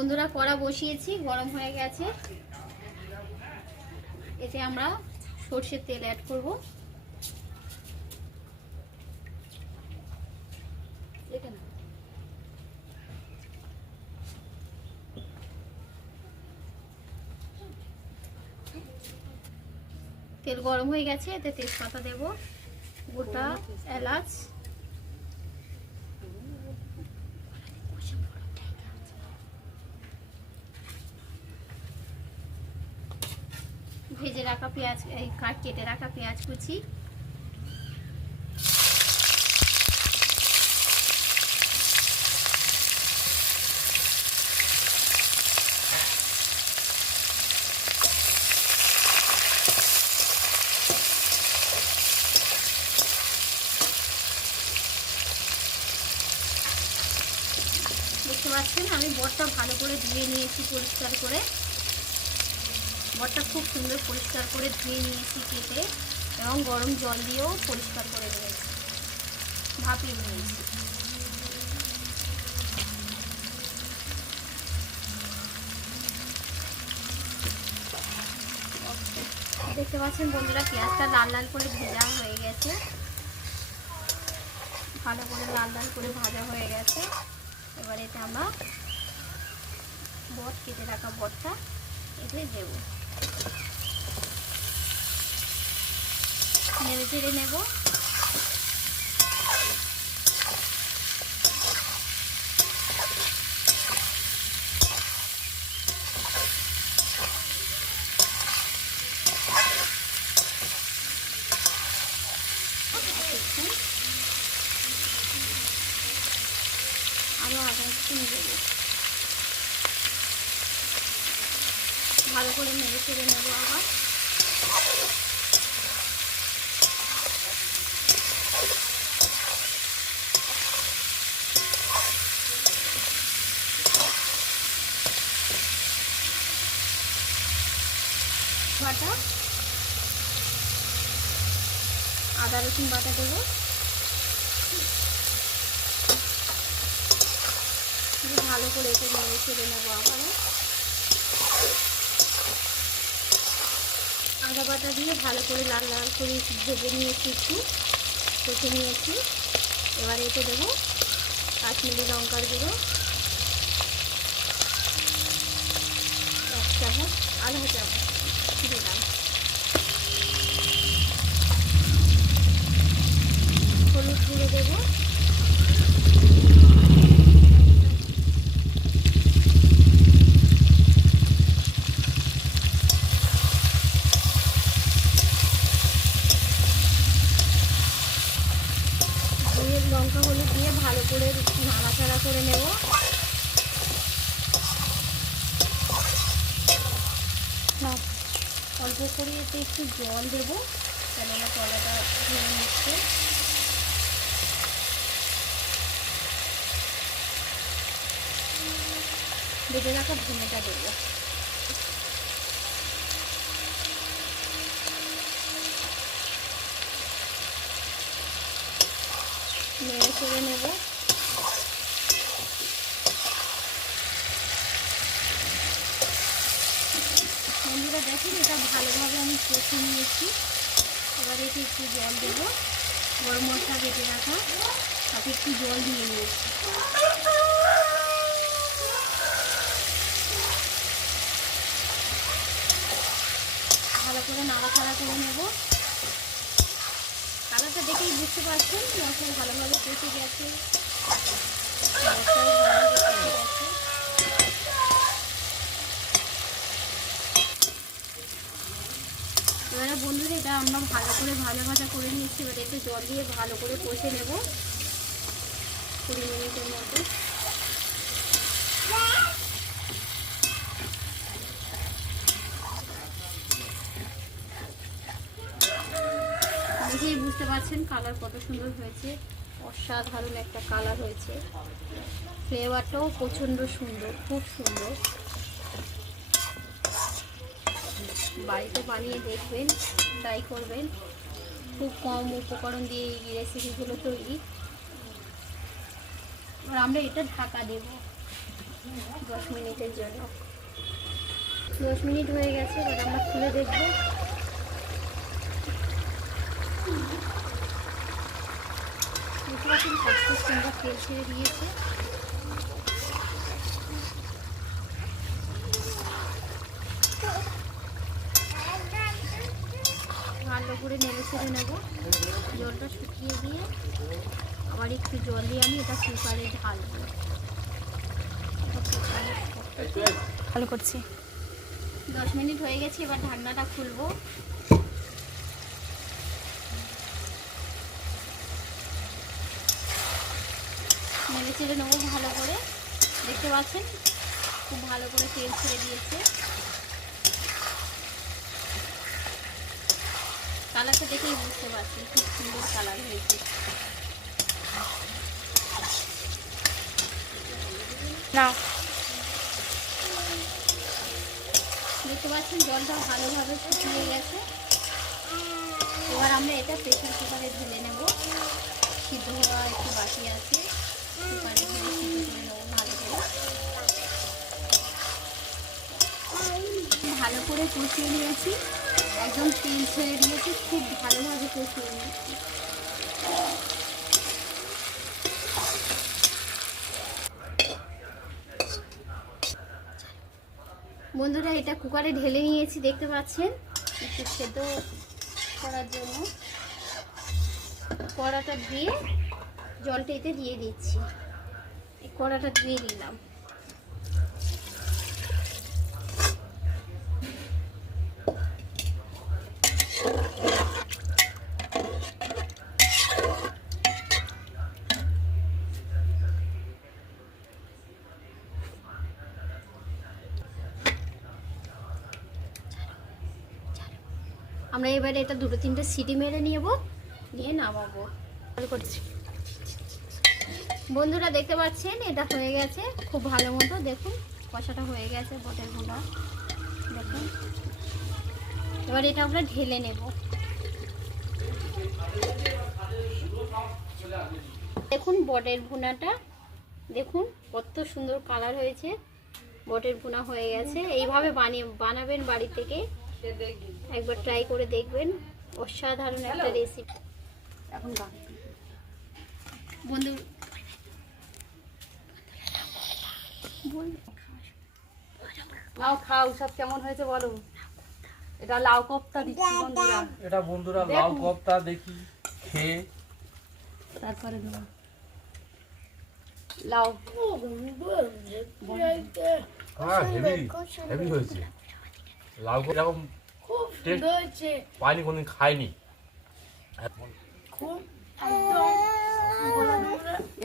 বন্ধুরা, কড়া বসিয়েছি, গরম হয়ে গেছে। এতে আমরা সর্ষের তেল অ্যাড করব। তেল গরম হয়ে গেছে, এতে তেজপাতা দেব, গোটা, এলাচ। ভেজে রাখা পেঁয়াজ, এই কাট কেটে রাখা পেঁয়াজ কুচি। আমি বটটা ভালো করে ধুয়ে নিয়েছি পরিষ্কার করে। বটটা খুব সুন্দর পরিষ্কার করে ধুয়ে নিয়েছি কেটে এবং গরম জল দিয়েও পরিষ্কার করে নিয়েছি। ভাপিয়ে নিয়েছি। দেখতে পাচ্ছেন বন্ধুরা পেঁয়াজটা লাল লাল করে ভেজা হয়ে গেছে। ভালো করে লাল লাল করে ভাজা হয়ে গেছে। এবার এটা আমরা বট, কেটে রাখা বটটা এতে দেবো। নেড়ে চেড়ে নেব আরও আধা একটু দেবো ভালো করে নেড়ে চেড়ে নেব আবার। বাটা আদা রসুন বাটা দেবো। ভালো করে এতে নেড়ে ছেড়ে নেব আবার আদা বাটা দিয়ে ভালো করে লাল লাল করে ভেজে নিয়েছি একটু, কষে নিয়েছি। এবার এতে দেবো কাশ্মীরি লঙ্কার গুঁড়ো। এক চামচ আধা চামচ দিলাম হলুদ গুঁড়ো দেবো দিয়ে লঙ্কা হলুদ দিয়ে ভালো করে নাড়াচাড়া করে নেব। অল্প করে এতে একটু জল দেবো, কেননা তলাটা ধরে নিচ্ছে। বেটে রাখা ভুনেটা দেবো। চেড়ে নেব। বন্ধুরা দেখেন, এটা ভালোভাবে আমি কষে নিয়েছি। এবার এতে একটু জল দেবো। গরম মশলা বেটে রাখা। তাতে একটু জল দিয়ে নিয়েছি। ভালো করে নাড়াচাড়া করে নেব। কালারটা পাচ্ছেন, মশলা ভালোভাবে কষে গেছে। এবারে বন্ধুরা, এটা আমরা ভালো করে ভালো ভাজা করে নিচ্ছি এবার একটু জল দিয়ে ভালো করে কষে নেব। কুড়ি মিনিটের মতো। দেখেই বুঝতে পারছেন কালার কত সুন্দর হয়েছে। অসাধারণ একটা কালার হয়েছে। ফ্লেভারটাও প্রচণ্ড সুন্দর, খুব সুন্দর। বাড়িতে বানিয়ে দেখবেন ট্রাই করবেন। খুব কম উপকরণ দিয়ে এই রেসিপিগুলো তৈরি। আর আমরা এটা ঢাকা দেব দশ মিনিটের জন্য। দশ মিনিট হয়ে গেছে, এবার আমরা খুলে দেখব। পাচ্ছেন কত সুন্দর তেল ছেড়ে দিয়েছে। ভালো করে নেড়ে ছেড়ে নেব। জলটা শুকিয়ে দিয়ে আবার একটু জল দিয়ে আমি এটা কুকারে ঢালবো ভালো করছি। দশ মিনিট হয়ে গেছে এবার ঢাকনাটা খুলবো। নেড়ে চেড়ে নেব ভালো করে। দেখতে পাচ্ছেন? খুব ভালো করে তেল ছেড়ে দিয়েছে। কালারটা দেখেই বুঝতে পারছি খুব সুন্দর কালার হয়েছে। দেখতে পাচ্ছেন জলটা ভালোভাবে শুকিয়ে গেছে। এবার আমরা এটা প্রেশার কুকারে ঢেলে নেব। সিদ্ধ হওয়া একটু বাকি আছে। কুকারে ভালো করে কষিয়ে নিয়েছি। একদম তেল ছেড়ে দিয়েছি, খুব ভালোভাবে কষিয়ে নিয়েছি। বন্ধুরা, এটা কুকারে ঢেলে নিয়েছি, দেখতে পাচ্ছেন? একটু সেদ্ধ করার জন্য। কড়াটা দিয়ে জলটা এতে দিয়ে দিচ্ছি। এই কড়াটা দিয়ে দিলাম। আমরা এবারে এটা দুটো তিনটে সিটি মেরে নেব, নিয়ে নামাবো। করছি। বন্ধুরা দেখতে পাচ্ছেন এটা হয়ে গেছে। খুব ভালো মতো দেখুন কষাটা হয়ে গেছে বটের গুঁড়া দেখুন। এবার এটা আমরা ঢেলে নেব। দেখুন বটের ভুনাটা। দেখুন কত সুন্দর কালার হয়েছে। বটের ভুনা হয়ে গেছে। এইভাবে বানিয়ে বানাবেন বাড়ি থেকে। একবার ট্রাই করে দেখবেন। অসাধারণ একটা রেসিপি এখন বন্ধু বল নাও খাও সব কেমন হয়েছে বলো? এটা লাউ কোপ্তা দিচ্ছি বন্ধুরা। এটা বন্ধুরা লাউ কপ্তা দেখি খেয়ে। তারপরে লাউ। হ্যাঁ হেভি হেভি হয়েছে। লাউ এরকম পাইনি কোনদিন খাইনি।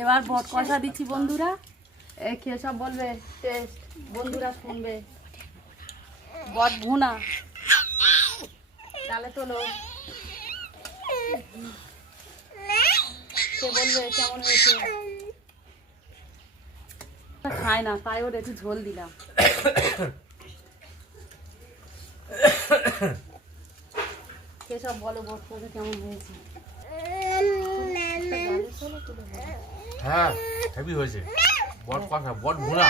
এবার বট কষা দিচ্ছি বন্ধুরা। এ খেয়ে সব বলবে? টেস্ট। বন্ধুরা শুনবে। বট ভুনা ডালে তোলো। সে বলবে? কেমন হয়েছে? খায় না, তাই ওর একটু ঝোল দিলাম। কে সব বলো? বট কেমন হয়েছে? হ্যাঁ হেভি হয়েছে। বট কথা বট ভুনা।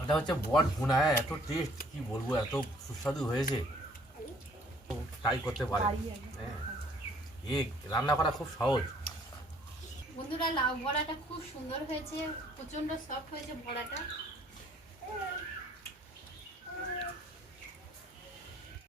ওটা হচ্ছে বট ভুনা হ্যাঁ এত টেস্ট কি বলব এত সুস্বাদু হয়েছে। ট্রাই করতে পারে। হ্যাঁ। এ রান্না করা খুব সহজ। বন্ধুরা লাউ বড়াটা খুব সুন্দর হয়েছে প্রচণ্ড সফট হয়েছে বড়াটা।